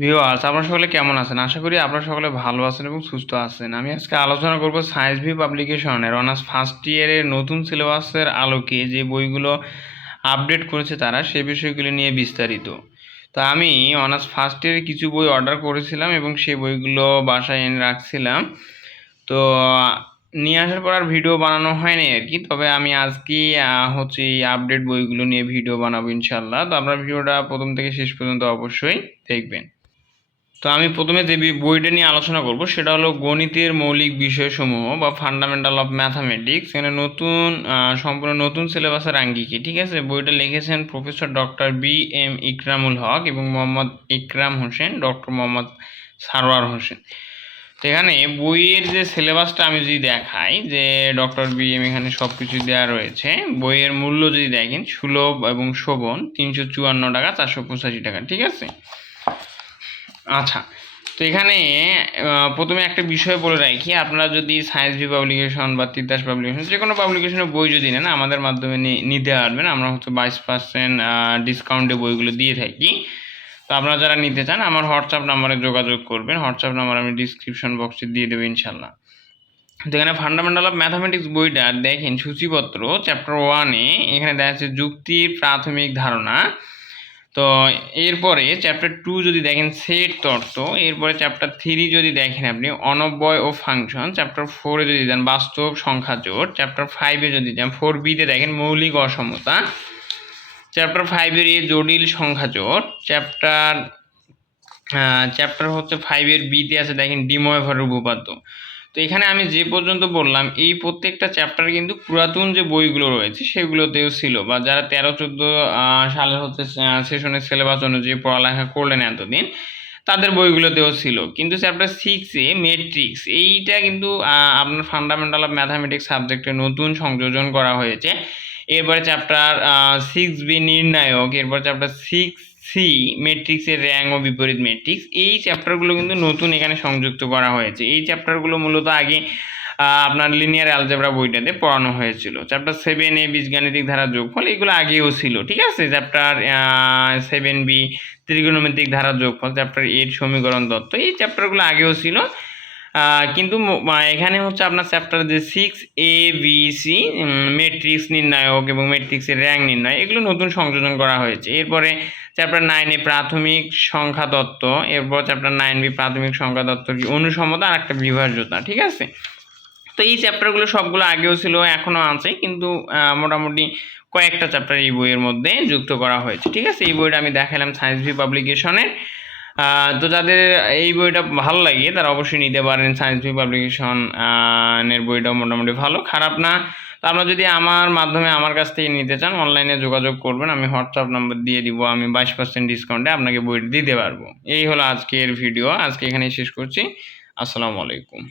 Viewers আপনারা সকলে কেমন আছেন? আশা করি আপনারা সকলে ভালো আছেন এবং সুস্থ আছেন। আমি আজকে আলোচনা করব সায়েন্স ভি পাবলিকেশনের অনার্স ফার্স্ট ইয়ারের নতুন সিলেবাসের আলোকে যে বইগুলো আপডেট করেছে তারা, সে বিষয়গুলো নিয়ে বিস্তারিত। তো আমি অনার্স ফার্স্ট ইয়ারে কিছু বই অর্ডার করেছিলাম এবং সেই বইগুলো বাসায় এনে রাখছিলাম। তো, নিয়ে আসার পর আর ভিডিও বানানো হয়নি আর কি। তবে আমি আজকে হচ্ছে এই আপডেট বইগুলো নিয়ে ভিডিও বানাবো ইনশাল্লাহ তো আপনার ভিডিওটা প্রথম থেকে শেষ পর্যন্ত অবশ্যই দেখবেন। তো আমি প্রথমে যে বইটা নিয়ে আলোচনা করব, সেটা হলো গণিতের মৌলিক বিষয়সমূহ বা ফান্ডামেন্টাল অফ ম্যাথামেটিক্স এখানে নতুন সম্পূর্ণ নতুন সিলেবাসের আঙ্গিকে, ঠিক আছে? বইটা লিখেছেন professor doctor B M Ekramul Haque এবং মোহাম্মদ ইকরাম হোসেন ডক্টর মোহাম্মদ সারোয়ার হোসেন। তো এখানে বইয়ের যে সিলেবাসটা আমি যদি দেখাই, যে ডক্টর বি এম এখানে সব কিছু দেওয়া রয়েছে, বইয়ের মূল্য যদি দেখেন, সুলভ এবং শোভন তিনশো চুয়ান্ন টাকা, চারশো পঁচাশি টাকা, ঠিক আছে? আচ্ছা তো এখানে প্রথমে একটা বিষয় বলে রাখি, আপনারা যদি সায়েন্স ভি পাবলিকেশন বা তিতাস পাবলিকেশন যে কোনো পাবলিকেশনের বই যদি নেন, আমাদের মাধ্যমে নিতে পারবেন। আমরা হচ্ছে বাইশ পার্সেন্ট ডিসকাউন্টে বইগুলো দিয়ে থাকি। তো আপনারা যারা নিতে চান, আমার হোয়াটসঅ্যাপ নাম্বারে যোগাযোগ করবেন। হোয়াটসঅ্যাপ নাম্বার আমি ডিসক্রিপশন বক্সে দিয়ে দেবো ইনশাল্লাহ তো এখানে ফান্ডামেন্টাল অফ ম্যাথামেটিক্স বইটা, দেখেন, সূচিপত্র চ্যাপ্টার ওয়ানে এখানে দেখা যাচ্ছে যুক্তির প্রাথমিক ধারণা। তো এরপরে চ্যাপ্টার টু যদি দেখেন সেট তত্ত্ব এরপরে চ্যাপ্টার থ্রি যদি দেখেন আপনি, অনব্যয় ও ফাংশন চ্যাপ্টার ফোরে যদি দেন, বাস্তব সংখ্যা জোট চ্যাপ্টার ফাইভে যদি যান ফোর বিতে দেখেন মৌলিক অসমতা চ্যাপ্টার ফাইভের এ জটিল সংখ্যা জোট চ্যাপ্টার চ্যাপ্টার হচ্ছে ফাইভের বিতে আছে, দেখেন ডিময়ভরের উপপাদ্য তো এখানে আমি যে পর্যন্ত বললাম, এই প্রত্যেকটা চ্যাপ্টার কিন্তু পুরাতন যে বইগুলো রয়েছে সেগুলোতেও ছিল বা যারা তেরো, চোদ্দ সালের হচ্ছে সেশনের সিলেবাস অনুযায়ী পড়ালেখা করলেন এতদিন, তাদের বইগুলোতেও ছিল। কিন্তু চ্যাপ্টার সিক্সে মেট্রিক্স এইটা কিন্তু আপনার ফান্ডামেন্টাল অফ ম্যাথামেটিক্স সাবজেক্টে নতুন সংযোজন করা হয়েছে। এরপরে চ্যাপ্টার সিক্স বি নির্ণায়ক, এরপর চ্যাপ্টার সিক্স সি মেট্রিক্সের র্যাঙ্ক ও বিপরীত মেট্রিক্স এই চ্যাপ্টারগুলো কিন্তু নতুন এখানে সংযুক্ত করা হয়েছে। এই চ্যাপ্টারগুলো মূলত আগে আপনার লিনিয়ার অ্যালজেব্রা বইটাতে পড়ানো হয়েছিল। চ্যাপ্টার সেভেন এ বীজগাণিতিক ধারার যোগফল, এগুলো আগেও ছিল, ঠিক আছে? চ্যাপ্টার সেভেন বি ত্রিগোণমিতিক ধারার যোগফল চ্যাপ্টার এইট সমীকরণ তত্ত্ব এই চ্যাপ্টারগুলো আগেও ছিল। কিন্তু এখানে হচ্ছে আপনার চ্যাপ্টার যে six A B C matrix নির্ণায়ক এবং মেট্রিক্সের র্যাঙ্ক নির্ণয় এগুলো নতুন সংযোজন করা হয়েছে। এরপরে চ্যাপ্টার নাইনে প্রাথমিক সংখ্যা তত্ত্ব, এরপর চ্যাপ্টার নাইন বি প্রাথমিক সংখ্যা তত্ত্ব কি অনুসমতা আর একটা বিভাজ্যতা, ঠিক আছে? তো এই চ্যাপ্টারগুলো সবগুলো আগেও ছিল, এখনও আছে, কিন্তু মোটামুটি কয়েকটা চ্যাপ্টার এই বইয়ের মধ্যে যুক্ত করা হয়েছে, ঠিক আছে? এই বইটা আমি দেখালাম সায়েন্স ভি পাবলিকেশনের তো যাদের এই বইটা ভালো লাগে। তারা অবশ্যই নিতে পারেন সায়েন্স বি পাবলিকেশনের বইটাও মোটামুটি ভালো। খারাপ না। তো আপনারা যদি আমার মাধ্যমে আমার কাছ থেকে নিতে চান অনলাইনে যোগাযোগ করবেন। আমি হোয়াটসঅ্যাপ নাম্বার দিয়ে দিব। আমি বাইশ পার্সেন্ট ডিসকাউন্টে আপনাকে বইটা দিতে পারব। এই হলো আজকের ভিডিও আজকে এখানেই শেষ করছি। আসসালামু আলাইকুম।